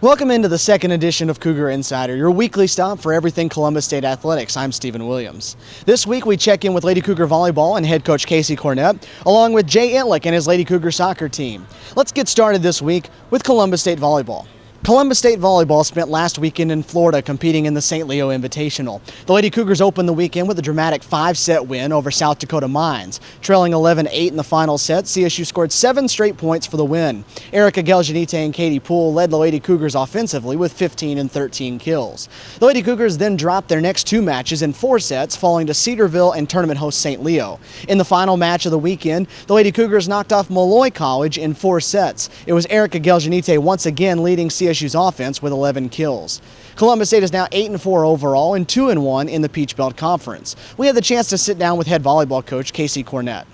Welcome into the second edition of Cougar Insider, your weekly stop for everything Columbus State athletics. I'm Stephen Williams. This week we check in with Lady Cougar Volleyball and head coach Casey Cornett, along with Jay Itlick and his Lady Cougar soccer team. Let's get started this week with Columbus State Volleyball. Columbus State Volleyball spent last weekend in Florida competing in the St. Leo Invitational. The Lady Cougars opened the weekend with a dramatic 5-set win over South Dakota Mines. Trailing 11-8 in the final set, CSU scored 7 straight points for the win. Erica Geljanite and Katie Poole led the Lady Cougars offensively with 15 and 13 kills. The Lady Cougars then dropped their next 2 matches in 4 sets, falling to Cedarville and tournament host St. Leo. In the final match of the weekend, the Lady Cougars knocked off Molloy College in 4 sets. It was Erica Geljanite once again leading CSU's offense with 11 kills. Columbus State is now 8-4 overall and 2-1 in the Peach Belt Conference. We had the chance to sit down with head volleyball coach Casey Cornett.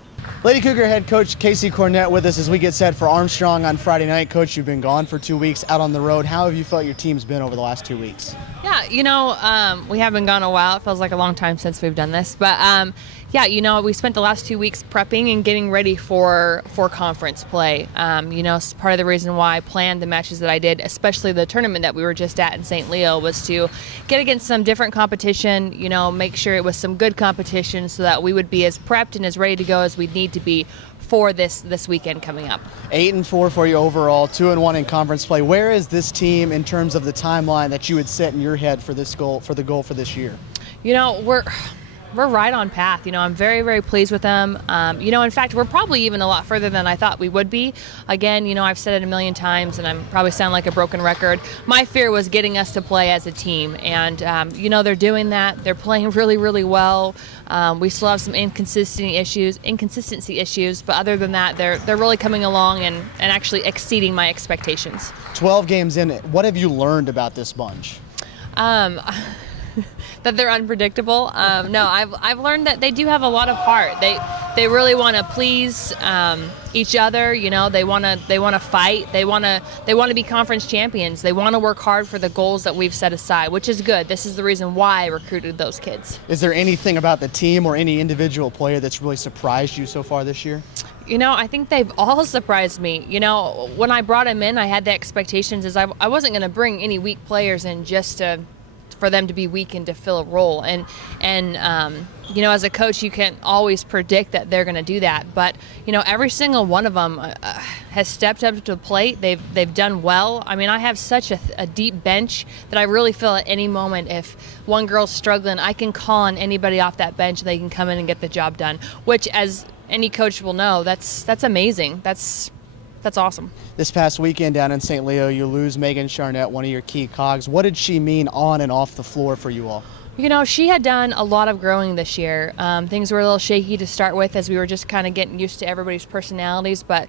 Lady Cougar head coach Casey Cornett with us as we get set for Armstrong on Friday night. Coach, you've been gone for 2 weeks out on the road. How have you felt your team's been over the last 2 weeks? Yeah, we have been gone a while. It feels like a long time since we've done this. But, we spent the last 2 weeks prepping and getting ready for conference play. It's part of the reason why I planned the matches that I did, especially the tournament that we were just at in St. Leo, was to get against some different competition, make sure it was some good competition so that we would be as prepped and as ready to go as we'd need to be for this weekend coming up. 8-4 for you overall, 2-1 in conference play. Where is this team in terms of the timeline that you would set in your head for the goal for this year? We're right on path. I'm very, very pleased with them. In fact, we're probably even a lot further than I thought we would be. Again, I've said it a million times, and I probably sound like a broken record. My fear was getting us to play as a team, and they're doing that. They're playing really, really well. We still have some inconsistency issues, but other than that, they're really coming along and actually exceeding my expectations. 12 games in it. What have you learned about this bunch? That they're unpredictable. No, I've learned that they do have a lot of heart. They really want to please each other. They want to fight. They want to be conference champions. They want to work hard for the goals that we've set aside, which is good. This is the reason why I recruited those kids. Is there anything about the team or any individual player that's really surprised you so far this year? I think they've all surprised me. When I brought them in, I had the expectations as I wasn't going to bring any weak players in just for them to be weak and to fill a role. And as a coach, you can't always predict that they're going to do that. But, every single one of them has stepped up to the plate. They've done well. I mean, I have such a deep bench that I really feel at any moment if one girl's struggling, I can call on anybody off that bench and they can come in and get the job done, which, as any coach will know, that's amazing. That's awesome. This past weekend down in St. Leo, you lose Megan Charnett, one of your key cogs. What did she mean on and off the floor for you all? She had done a lot of growing this year. Things were a little shaky to start with as we were just kind of getting used to everybody's personalities. But,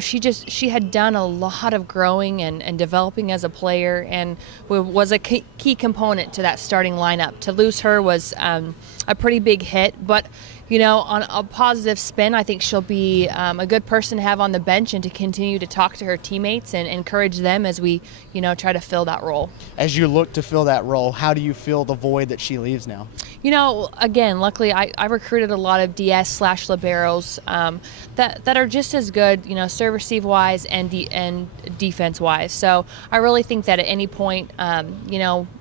she had done a lot of growing and developing as a player and was a key component to that starting lineup. To lose her was a pretty big hit. But, on a positive spin, I think she'll be a good person to have on the bench and to continue to talk to her teammates and encourage them as we, try to fill that role. As you look to fill that role, how do you feel the void that she leaves now? Again, luckily I recruited a lot of DS/liberos that are just as good, serve receive wise and defense wise. So I really think that at any point,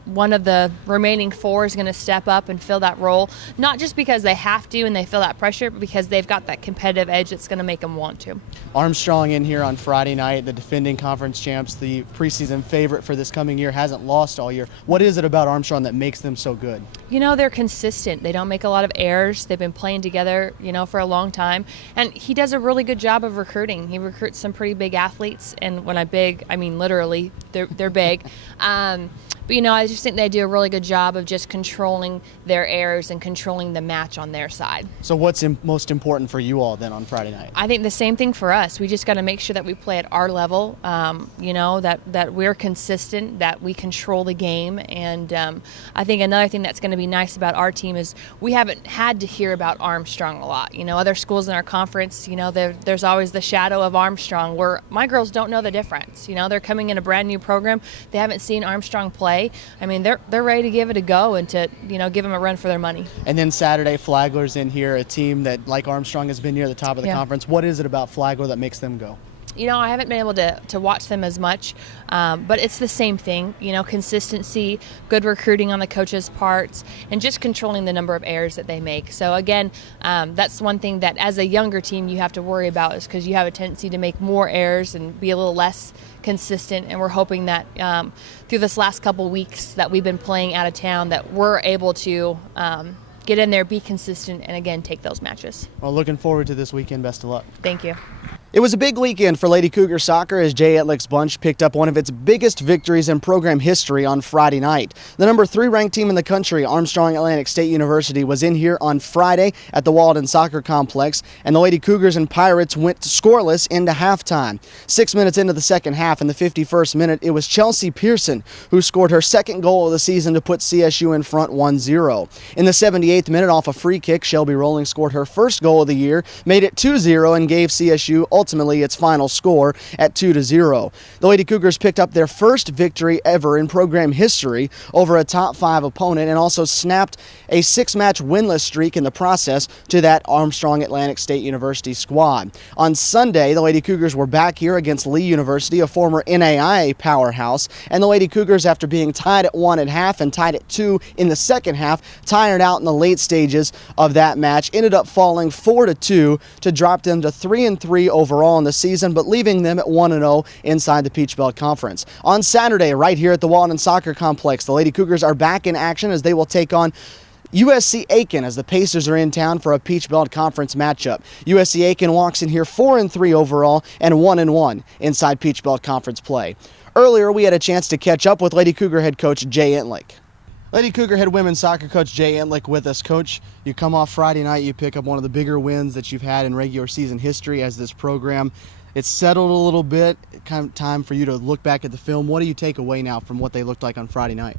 one of the remaining 4 is going to step up and fill that role, not just because they have to and they feel that pressure, but because they've got that competitive edge that's going to make them want to. Armstrong in here on Friday night, the defending conference champs, the preseason favorite for this coming year, hasn't lost all year. What is it about Armstrong that makes them so good? They're consistent. They don't make a lot of errors. They've been playing together, for a long time. And he does a really good job of recruiting. He recruits some pretty big athletes. And when I'm big, I mean literally, they're big. But, I just think they do a really good job of just controlling their errors and controlling the match on their side. So what's most important for you all then on Friday night? I think the same thing for us. We just got to make sure that we play at our level, that we're consistent, that we control the game. And I think another thing that's going to be nice about our team is we haven't had to hear about Armstrong a lot. Other schools in our conference, there's always the shadow of Armstrong where my girls don't know the difference. They're coming in a brand new program. They haven't seen Armstrong play. I mean, they're ready to give it a go and to, give them a run for their money. And then Saturday, Flagler's in here, a team that, like Armstrong, has been near the top of the conference. What is it about Flagler that makes them go? I haven't been able to watch them as much, but it's the same thing. Consistency, good recruiting on the coaches' parts, and just controlling the number of errors that they make. So again, that's one thing that as a younger team you have to worry about, is because you have a tendency to make more errors and be a little less consistent. And we're hoping that through this last couple weeks that we've been playing out of town, that we're able to get in there, be consistent, and again take those matches. Well, looking forward to this weekend. Best of luck. Thank you. It was a big weekend for Lady Cougar soccer as Jay Etlick's bunch picked up one of its biggest victories in program history on Friday night. The number 3 ranked team in the country, Armstrong Atlantic State University, was in here on Friday at the Walden Soccer Complex, and the Lady Cougars and Pirates went scoreless into halftime. 6 minutes into the second half, in the 51st minute, it was Chelsea Pearson who scored her second goal of the season to put CSU in front 1-0. In the 78th minute, off a free kick, Shelby Rowling scored her first goal of the year, made it 2-0, and gave CSU ultimately its final score at 2-0. The Lady Cougars picked up their first victory ever in program history over a top 5 opponent, and also snapped a 6-match winless streak in the process to that Armstrong Atlantic State University squad. On Sunday, the Lady Cougars were back here against Lee University, a former NAIA powerhouse, and the Lady Cougars, after being tied at 1 at half and tied at 2 in the second half, tired out in the late stages of that match, ended up falling 4-2 to drop them to 3-3 overall in the season, but leaving them at 1-0 inside the Peach Belt Conference. On Saturday, right here at the Walden Soccer Complex, the Lady Cougars are back in action as they will take on USC Aiken as the Pacers are in town for a Peach Belt Conference matchup. USC Aiken walks in here 4-3 overall and 1-1 inside Peach Belt Conference play. Earlier, we had a chance to catch up with Lady Cougar head coach Jay Entlick. Lady Cougar head women's soccer coach Jay Entlick with us. Coach, you come off Friday night, you pick up one of the bigger wins that you've had in regular season history as this program. It's settled a little bit, kind of time for you to look back at the film. What do you take away now from what they looked like on Friday night?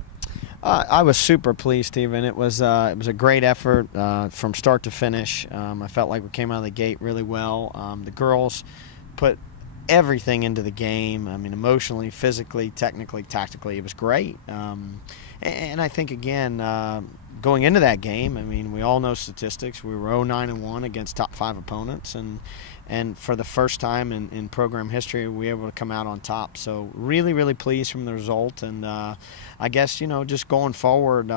I was super pleased, Stephen. It was a great effort from start to finish. I felt like we came out of the gate really well. The girls put everything into the game. I mean, emotionally, physically, technically, tactically, it was great. And I think, again, going into that game, I mean, we all know statistics. We were 0-9-1 against top 5 opponents, and for the first time in program history, we were able to come out on top. So really, really pleased from the result. And I guess, just going forward,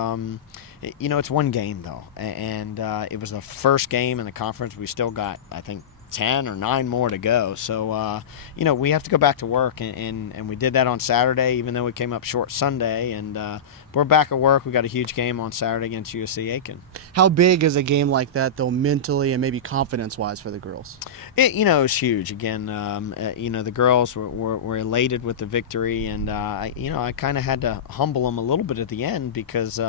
it's one game, though. And it was the first game in the conference. We still got, I think, 10 or 9 more to go. So, we have to go back to work, and we did that on Saturday, even though we came up short Sunday. And we're back at work. We got a huge game on Saturday against USC Aiken. How big is a game like that, though, mentally and maybe confidence-wise for the girls? It was huge. Again, the girls were elated with the victory, and I kind of had to humble them a little bit at the end because,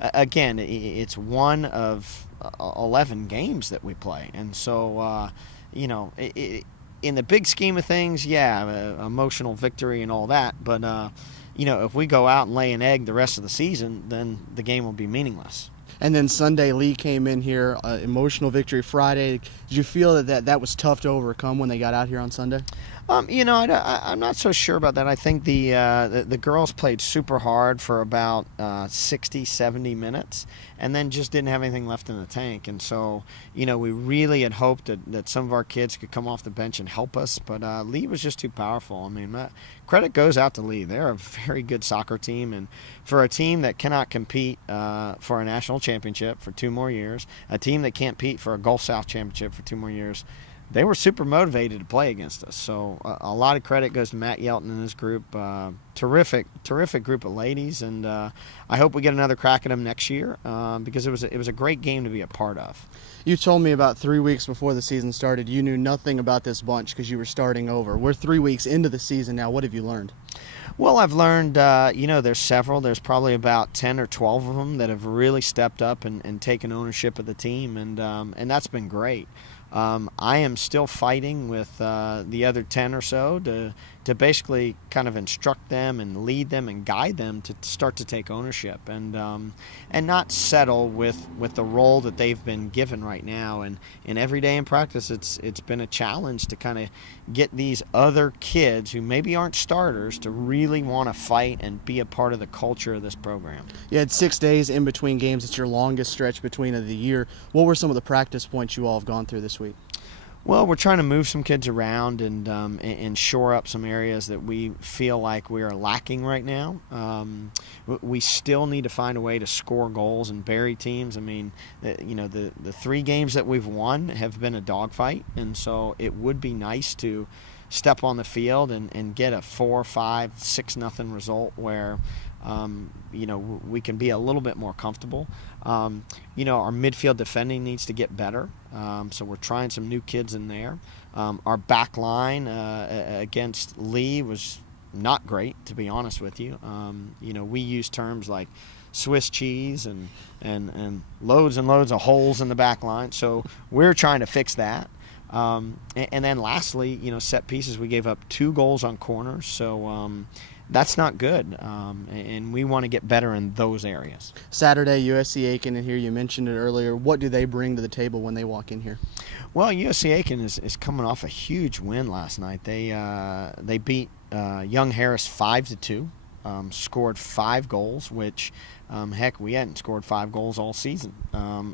again, it's one of 11 games that we play, and so in the big scheme of things, emotional victory and all that, but if we go out and lay an egg the rest of the season, then the game will be meaningless. And then Sunday, Lee came in here, emotional victory Friday. Did you feel that was tough to overcome when they got out here on Sunday? I'm not so sure about that. I think the girls played super hard for about 60, 70 minutes and then just didn't have anything left in the tank. And so, we really had hoped that some of our kids could come off the bench and help us, but Lee was just too powerful. I mean, credit goes out to Lee. They're a very good soccer team, and for a team that cannot compete for a national championship for 2 more years, a team that can't compete for a Gulf South championship for 2 more years, they were super motivated to play against us. So a lot of credit goes to Matt Yelton and his group. Terrific group of ladies, and I hope we get another crack at them next year because it was a great game to be a part of. You told me about 3 weeks before the season started you knew nothing about this bunch because you were starting over. We're 3 weeks into the season now. What have you learned? Well, I've learned, there's several. There's probably about 10 or 12 of them that have really stepped up and taken ownership of the team, and that's been great. I am still fighting with the other 10 or so to basically kind of instruct them and lead them and guide them to start to take ownership and not settle with the role that they've been given right now. And every day in practice, it's been a challenge to kind of get these other kids who maybe aren't starters to really want to fight and be a part of the culture of this program. You had 6 days in between games. It's your longest stretch between of the year. What were some of the practice points you all have gone through this week? Well, we're trying to move some kids around and shore up some areas that we feel like we are lacking right now. We still need to find a way to score goals and bury teams. I mean, the 3 games that we've won have been a dogfight, and so it would be nice to step on the field and get a 4, 5, 6-0 result where we can be a little bit more comfortable. Our midfield defending needs to get better, so we're trying some new kids in there. Our back line against Lee was not great, to be honest with you. We use terms like Swiss cheese and loads and loads of holes in the back line, so we're trying to fix that. And then lastly, set pieces, we gave up 2 goals on corners, so that's not good, and we want to get better in those areas. Saturday, USC Aiken in here, you mentioned it earlier. What do they bring to the table when they walk in here? Well, USC Aiken is coming off a huge win last night. They beat Young Harris 5-2. Scored 5 goals, which, we hadn't scored 5 goals all season.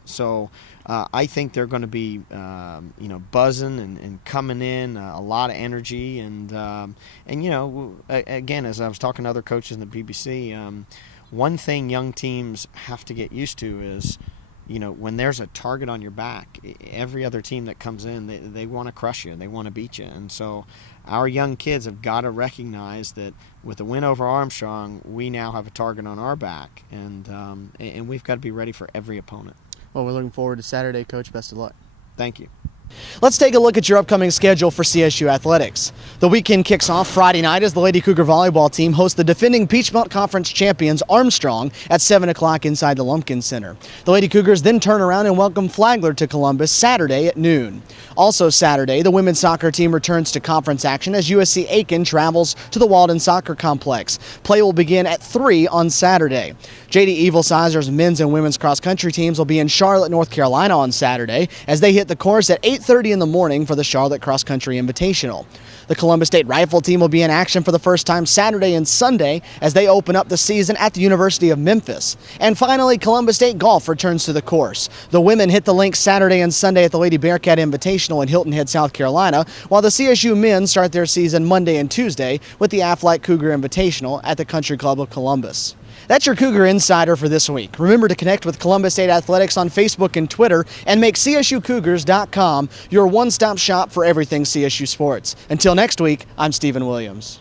So I think they're going to be, buzzing and coming in, a lot of energy. And again, as I was talking to other coaches in the BBC, one thing young teams have to get used to is, when there's a target on your back, every other team that comes in, they want to crush you. They want to beat you. And so our young kids have got to recognize that with a win over Armstrong, we now have a target on our back. And we've got to be ready for every opponent. Well, we're looking forward to Saturday, Coach. Best of luck. Thank you. Let's take a look at your upcoming schedule for CSU Athletics. The weekend kicks off Friday night as the Lady Cougar volleyball team hosts the defending Peach Belt Conference champions Armstrong at 7 o'clock inside the Lumpkin Center. The Lady Cougars then turn around and welcome Flagler to Columbus Saturday at noon. Also Saturday, the women's soccer team returns to conference action as USC Aiken travels to the Walden Soccer Complex. Play will begin at 3 on Saturday. JD Evilsizer's men's and women's cross-country teams will be in Charlotte, North Carolina on Saturday as they hit the course at 8:30 in the morning for the Charlotte Cross Country Invitational. The Columbus State Rifle team will be in action for the first time Saturday and Sunday as they open up the season at the University of Memphis. And finally, Columbus State Golf returns to the course. The women hit the links Saturday and Sunday at the Lady Bearcat Invitational in Hilton Head, South Carolina, while the CSU men start their season Monday and Tuesday with the Aflac Cougar Invitational at the Country Club of Columbus. That's your Cougar Insider for this week. Remember to connect with Columbus State Athletics on Facebook and Twitter and make CSUCougars.com your one-stop shop for everything CSU sports. Until next week, I'm Stephen Williams.